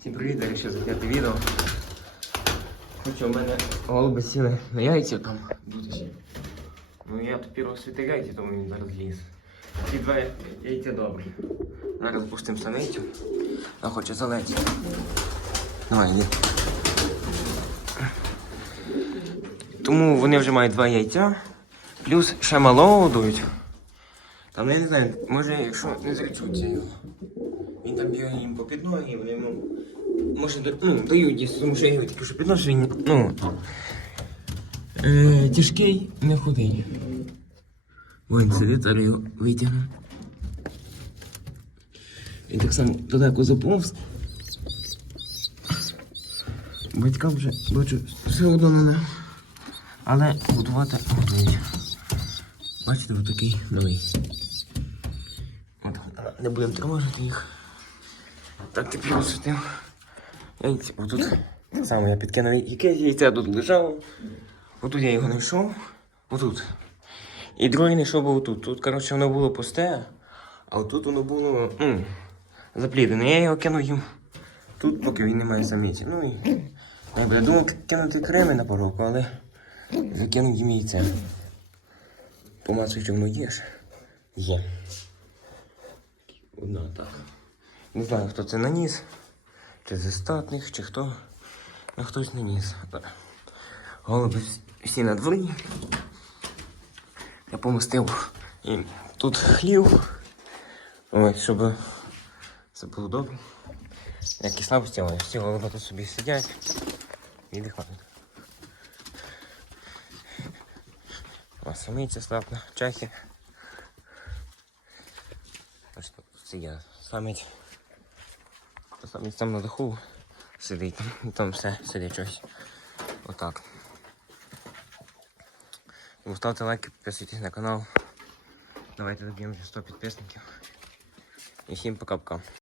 Всім привіт, я вирішив зняти відео. Хоча у мене голуби сіли на яйця там будучи. Ну я тут першого світа яйця, тому він зараз ліз. Ці два яйця добрі. Зараз пустимо самицю. А хоче залети. Давай, йди. Тому вони вже мають два яйця, плюс ще малого дають. Там я не знаю, може, якщо не його. Він там бігає їм по підногі, і вони йому. Може, ну, дають тому що я його тільки що підношу, ну. Е, тяжкий, не худий. Він сидить, зараз його витягну. Він так само далеко заповз. Батькам вже бачу все одно не не. Але годувати готують. Бачите, ось такий новий. От, не будемо тривожити їх. Так тепер освітив. Яйця, отут само я підкинув, яке яйця тут лежало. Отут я його знайшов. Отут. І друге знайшов був тут. Тут, коротше, воно було пусте, а отут воно було ну, заплідене. Я його кинув їм тут, поки він не має саміці. Ну і я думав кинути креми на поровку, але закинув їм яйце. Помацую, що воно є ж. Є. Одна так. Не знаю, хто це наніс. Чи з статних, чи хто. А хтось наніс. Голуби всі на дворі. Я помістив і тут хлів. Ось, щоб це було добре. Як і слабості, але всі голуби тут собі сидять і дихають. А самиця слабна, чахи. Ось тут я. Самець. Самець там на даху сидить. Там все сидить щось. Отак. Тому лайки, підписуйтесь на канал. Давайте доб'ємо вже 100 підписників. І всім пока-пока.